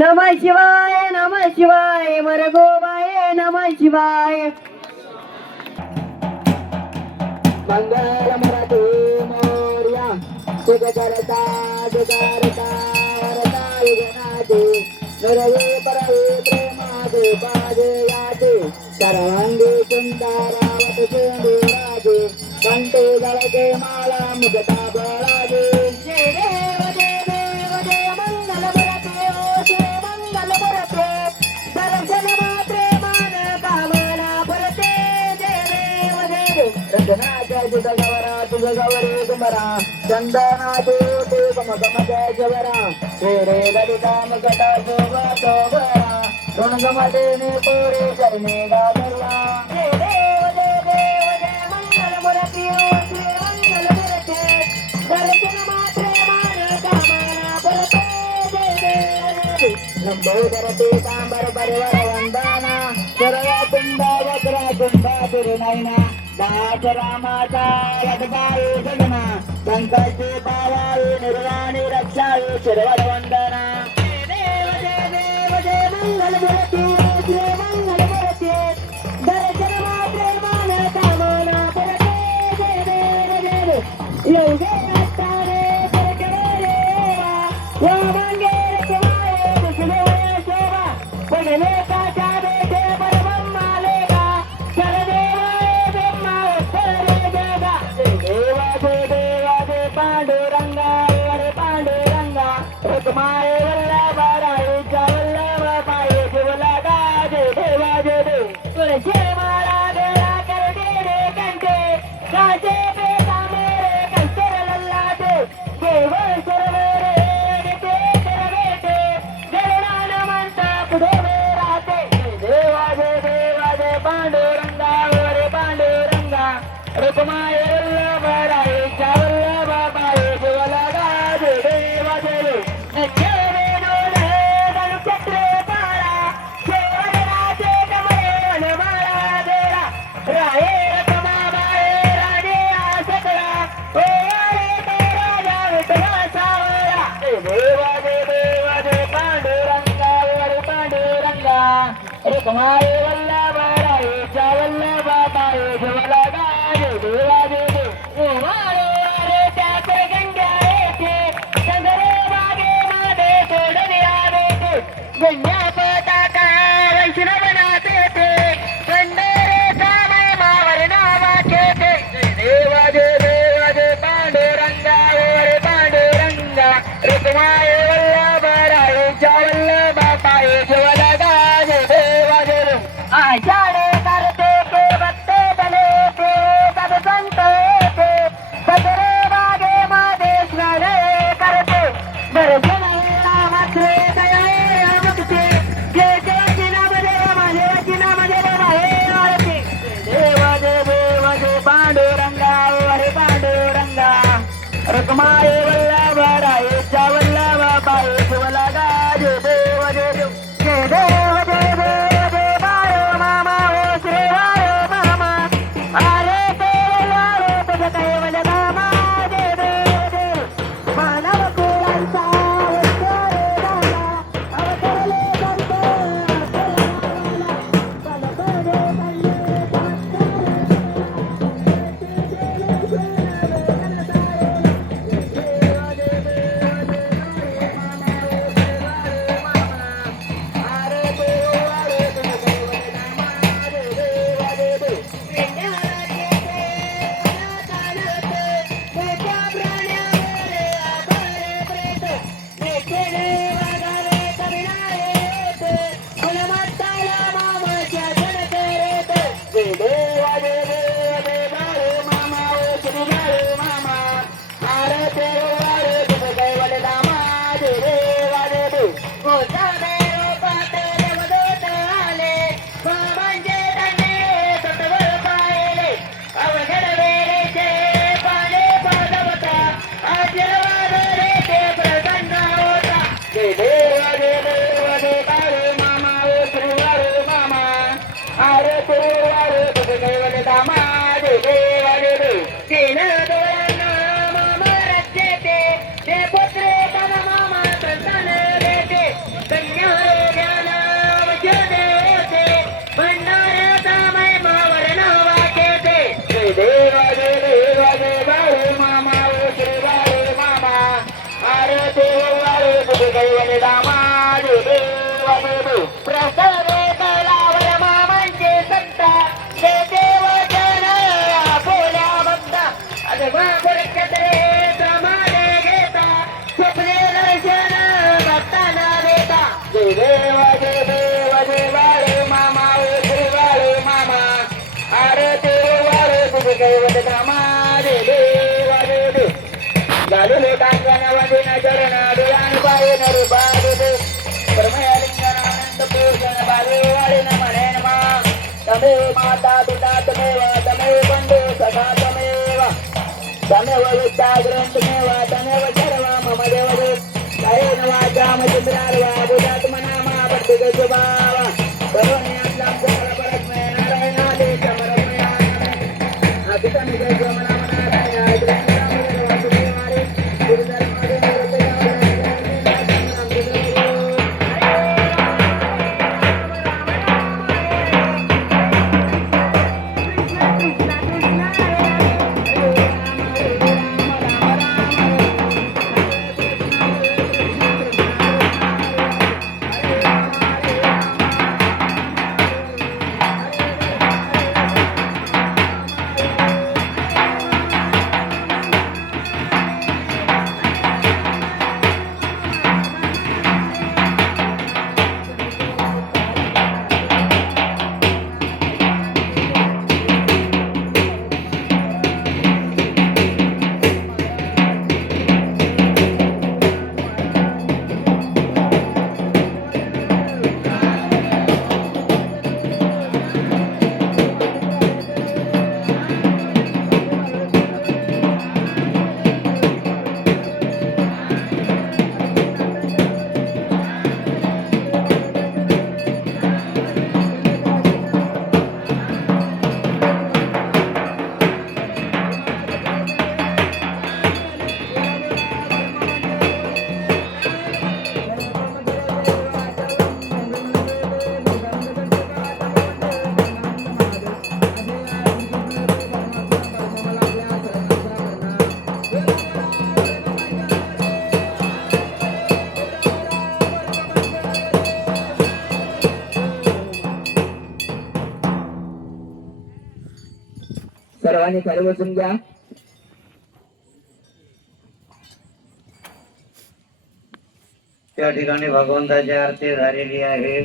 नमः शिवाय मरगोबाय नमः शिवाय. मंगल मराठी मोर्या सुख करता करता वरता विघ्नाते नरवे परवे प्रेमादे पादे याते सर्वांगी सुंदरावत सिंधुराजे कंठे जळके माला मुगटा बळाजे. जय देव जय देव जय मंगल मूर्ते ओ जय मंगल मूर्ते दर्शन मात्रे मान कामना फलते. जय देव जय देव. रंगनाच्या तुझा गवरा तुझा गवरे कुमरा चंदनाचे ते गमगमच्या जवरा रे गलिता मगटा शोभा शोभरा सोनगमते ने पोरे चरणे गाजरला. जय देव जय मंगल मूर्ते ओ जय मंगल मूर्ते दर्शन मात्रे मान कामना फलते. जय देव जय देव. नंबोदरते तांबर परिवार वंदना सर्व कुंडा वक्रा कुंडा तिरुनयना दास रामाचा रटबाई सजना संकटे पावाई निर्वाणी रक्षाई शिरवड वंदना. जय देव जय मंगल मूर्ते ओ जय मंगल मूर्ते दर्शन मात्रे मान कामना फलते. जय देव जय देव. योगे अत्तारे परकरे रेवा वामंगे रखवाये दुष्मोय शोभा पगले काचा बेटे परब्रह्मा लेगा सरदेवाय ब्रह्मा उत्तरे जगा. देवा जय पांडुरंगा रे पांडुरंगा रुक्माये वल्लभाराईच्या वल्लभ पाये शिवला गाजे देवा जय देव. तुळशी माळा बेळा करडे रे कंठे काचे बेटा मेरे कंचर लल्लाटे देव सर्व रे ते कर बेटे गरुडान म्हणता पुढे राहते. देवा जय पांडुरंगा रे पांडुरंगा रुक्माये वल्लभाराईच्या वल्लभ पाये शिवला गाजे देवा जय देव. नक्षरे डोळे धनुक्षत्रे पाळा शेवट राजे कमळे वनमाळा देरा राये रखमाबाये राजे आसकळा ओ रे तो राजा विठला सावळा. देवा जय पांडुरंगा रे पांडुरंगा रुक्माये वल्लभाराईच्या वल्लभ पाये शिवला गाजे देवा जय देव. वारे वारे त्याचे गंग्या येते चंद्रे बागे मध्ये सोडले आवेते गंग्या पताका वैष्णवनाथे ते पंढरे सामे मावर नावाचे ते. देवा जय पांडुरंगा रे पांडुरंगा रुक्माये वल्लभाराईच्या वल्लभ पाये शिवला गाजे देवा जय देव. आषाढे करते के भक्ते बले ते सब संत येते सदरे बागे मध्ये स्नान करते दर्शन मात्रे दयाळे मुक्ते जय जय जिनामध्ये माझे जिनामध्ये हे आरती. देवा जय पांडुरंगा रे पांडुरंगा रुक्माये वल्लभाराईच्या वल्लभ पाये शिवला गाजे देवा जय देव. जय देव जय देव जय बाळो मामा ओ श्री बाळो मामा अरे देवारे तुझ कैवल नामा. जय देव देव. मानव कुळांचा उत्तर झाला अवतरले संत प्रसवे कलावर मामांचे सत्ता हे देव जन बोल्या भक्ता अरे बाबुरक्षत्रे प्रमाणे घेता स्वप्ने दर्शन भक्तांना देता जय देव जय देव देवाळे मामा ओ देवाळे मामा अरे देवाळे तुझे कैवत कामा रे देवा रे देव झालेले टांगण वंदिन चरण दुरान पाये नर बाबे दे परमयालिंगन आनंद पूजन बाबे वाळे न म्हणेन मा तमेव माता पिता तमेव तमेव बंधू सखा तमेव तमेव विद्या ग्रंथमेव तमेव सर्व मम देवदेव कायेन वाचा मचिंद्रार्वा बुधात्मनामा भक्तिगज भावा करुण्यातला सकल परस्मय नारायणादे समरमया अभितम जय मना मना राय सर्वांनी खाली बसून घ्या. त्या ठिकाणी भगवंताची आरती झालेली आहे.